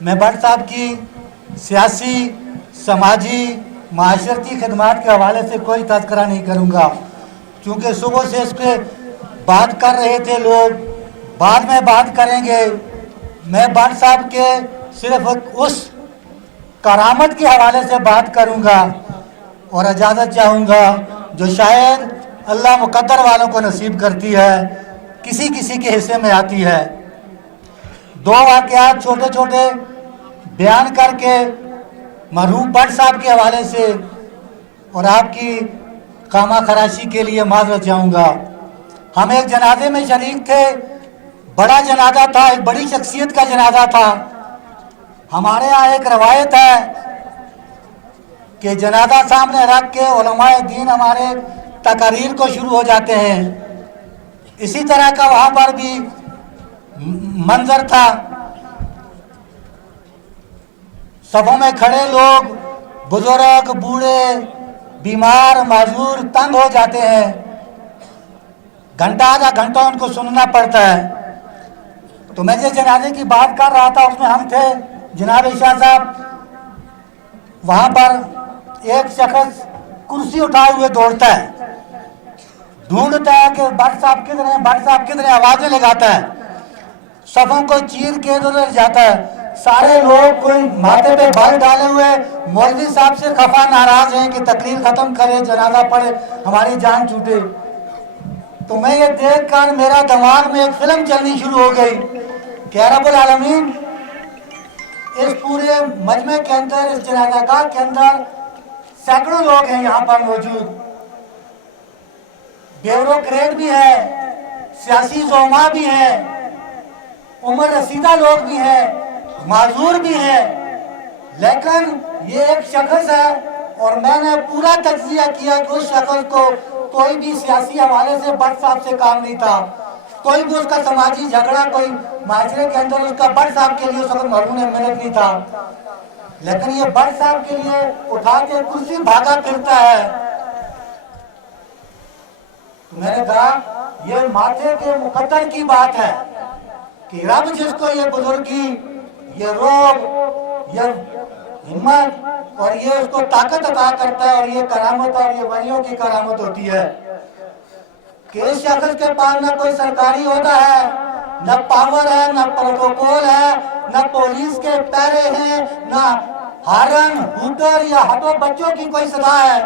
میں بٹ صاحب کی سیاسی سماجی معاشرتی خدمات کے حوالے سے کوئی تذکرہ نہیں کروں گا، چونکہ صبح سے اس پہ بات کر رہے تھے لوگ، بعد میں بات کریں گے۔ میں بٹ صاحب کے صرف اس کرامت کے حوالے سے بات کروں گا اور اجازت چاہوں گا جو شاید اللہ مقدر والوں کو نصیب کرتی ہے، کسی کسی کے حصے میں آتی ہے۔ دو واقعات چھوٹے چھوٹے بیان کر کے مرحوم بٹ صاحب کے حوالے سے اور آپ کی خامہ خراشی کے لیے معذرت چاہوں گا۔ ہم ایک جنازے میں شریک تھے، بڑا جنازہ تھا، ایک بڑی شخصیت کا جنازہ تھا۔ ہمارے یہاں ایک روایت ہے کہ جنازہ سامنے رکھ کے علماء دین ہمارے تقاریر کو شروع ہو جاتے ہیں۔ اسی طرح کا وہاں پر بھی منظر تھا، صفوں میں کھڑے لوگ، بزرگ، بوڑھے، بیمار، معذور تنگ ہو جاتے ہیں، گھنٹہ آدھا گھنٹہ ان کو سننا پڑتا ہے۔ تو میں جس جنازے کی بات کر رہا تھا اس میں ہم تھے، جناب شاہ صاحب، وہاں پر ایک شخص کرسی اٹھائے ہوئے دوڑتا ہے، ڈھونڈتا ہے کہ بٹ صاحب کدھر ہیں، بٹ صاحب کدھر ہیں، آوازیں لگاتا ہے، صفوں کو چیر کے ادھر جاتا ہے۔ سارے لوگ کوئی ماتھے پہ بال ڈالے ہوئے مولوی صاحب سے خفا ناراض ہیں کہ تقریر ختم کرے، جنازہ پڑھے، ہماری جان چھوٹے۔ تو میں یہ دیکھ کر میرا دماغ میں ایک فلم چلنی شروع ہو گئی کہ رب العالمین اس پورے مجمع کے اندر، اس جنازہ گاہ کے اندر سینکڑوں لوگ ہیں یہاں پر موجود، بیوروکریٹ بھی ہے، سیاسی زعما بھی ہیں، عمر رسیدہ لوگ بھی ہیں، معذور بھی ہیں، لیکن یہ ایک شخص ہے اور میں نے پورا تجزیہ کیا کہ اس شخص کو کوئی بھی سیاسی حوالے سے بٹ صاحب سے کام نہیں تھا، کوئی بھی اس کا سماجی جھگڑا کوئی معاشرے کے اندر اس کا بٹ صاحب کے لیے اس وقت مرہون منت نہیں تھا، لیکن یہ بٹ صاحب کے لیے اٹھا کے کرسی بھاگا پھرتا ہے۔ میں نے کہا یہ ماتھے کے مقدر کی بات ہے کہ رب جس کو یہ بزرگی، یہ روب، یہ ہمت اور یہ اس کو طاقت عطا کرتا ہے، اور یہ کرامت اور یہ ولیوں کی کرامت ہوتی ہے کہ اس شخص کے پاس نہ کوئی سرکاری عہدہ ہے، نہ پاور ہے، نہ پروٹوکول ہے، نہ پولیس کے پیرے ہیں، نہ ہارن، ہوٹر یا ہٹو بچوں کی کوئی صدا ہے،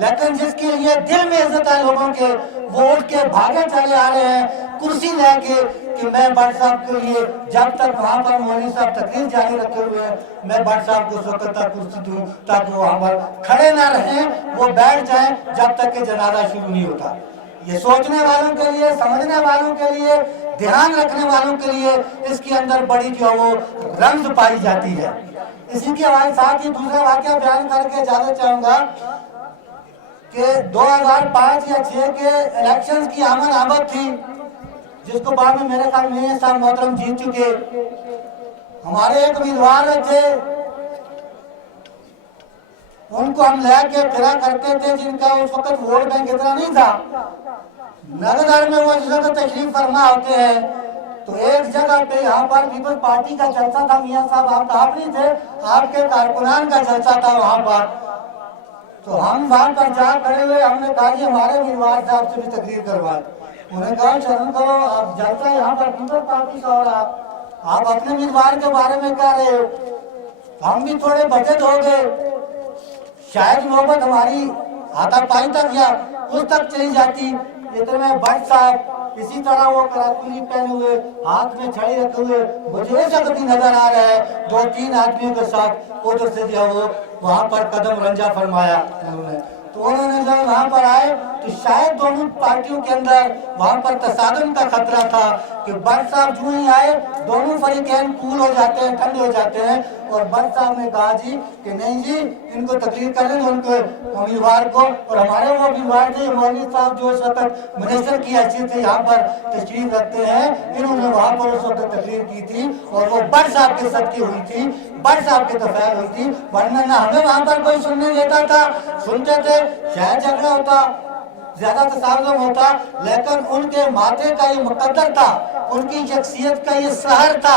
لیکن جس کے لیے دل میں عزت ہے لوگوں کے، وہ اٹھ کے بھاگے چلے آ رہے ہیں کرسی لے کے کہ میں بٹ صاحب کے لیے جب تک وہاں پر مولوی صاحب تقریر جاری رکھے ہوئے ہیں میں بٹ صاحب کو اس وقت تک کرسی دوں تاکہ وہ وہاں پر کھڑے نہ رہیں، وہ بیٹھ جائیں جب تک کہ جنازہ شروع نہیں ہوتا۔ یہ سوچنے والوں کے لیے، سمجھنے والوں کے لیے، دھیان رکھنے والوں کے لیے اس کے اندر بڑی جو وہ رمز پائی جاتی ہے۔ اسی کے ساتھ ہی دوسرا واقعہ بیان کر کے اجازت چاہوں گا کہ 2005 یا 6 کے الیکشنز کی آمد آمد تھی، جس کو بعد میں میرے خیال میں صاحب محترم جیت چکے۔ ہمارے ایک امیدوار تھے، ان کو ہم لے کے پھرا کرتے تھے، جن کا اس وقت ووٹ بینک اتنا نہیں تھا، نگدار میں وہ جس وقت تشریف فرما ہوتے ہیں تو ایک جگہ پہ یہاں پر پیپلز پارٹی کا جلسہ تھا، میاں صاحب آپ نہیں تھے، آپ کے کارکنان کا جلسہ تھا وہاں پر، تو ہم وہاں پر جا کھڑے ہوئے، ہم نے کہا کہ ہمارے امیدوار صاحب سے بھی تقریر کروائے، انہوں نے کہا شرم کرو، آپ جلسہ یہاں پر پیپلز پارٹی کا ہو رہا، آپ اپنے امیدوار کے بارے میں کہہ رہے ہو۔ ہم بھی تھوڑے بجٹ ہو گئے، شاید نوبت ہماری ہاتھا پائی تک یا اس تک چلی جاتی، اتنے میں بٹ صاحب اسی طرح وہ کراکلی پہنے ہوئے، ہاتھ میں چھڑی رکھے ہوئے، مجھے ایسا کبھی نظر آ رہا ہے، 2-3 آدمیوں کے ساتھ ادھر سے جو وہ وہاں پر قدم رنجا فرمایا انہوں نے، تو انہوں نے جب وہاں پر آئے تو شاید دونوں پارٹیوں کے اندر وہاں پر تصادم کا خطرہ تھا کہ بٹ صاحب جو ہی آئے دونوں فریقین کول ہو جاتے ہیں، ٹھنڈے ہو جاتے ہیں، اور بٹ صاحب نے کہا جی کہ نہیں جی ان کو تقریر کر لیں ان کو امیدوار کو، اور ہمارے وہ امیدوار تھے مولوی صاحب جو اس وقت منسٹر کی حیثیت سے یہاں پر تشریف رکھتے ہیں، انہوں نے وہاں پر اس وقت تقریر کی تھی اور وہ بٹ صاحب کے صدقے ہوئی تھی، بٹ صاحب کے تفعیل ہوئی تھی، ورنہ نہ ہمیں وہاں پر کوئی سننے دیتا تھا، سنتے تھے، شاید جھگڑا ہوتا، زیادہ تصادم ہوتا، لیکن ان کے ماتھے کا یہ مقدر تھا، ان کی شخصیت کا یہ سحر تھا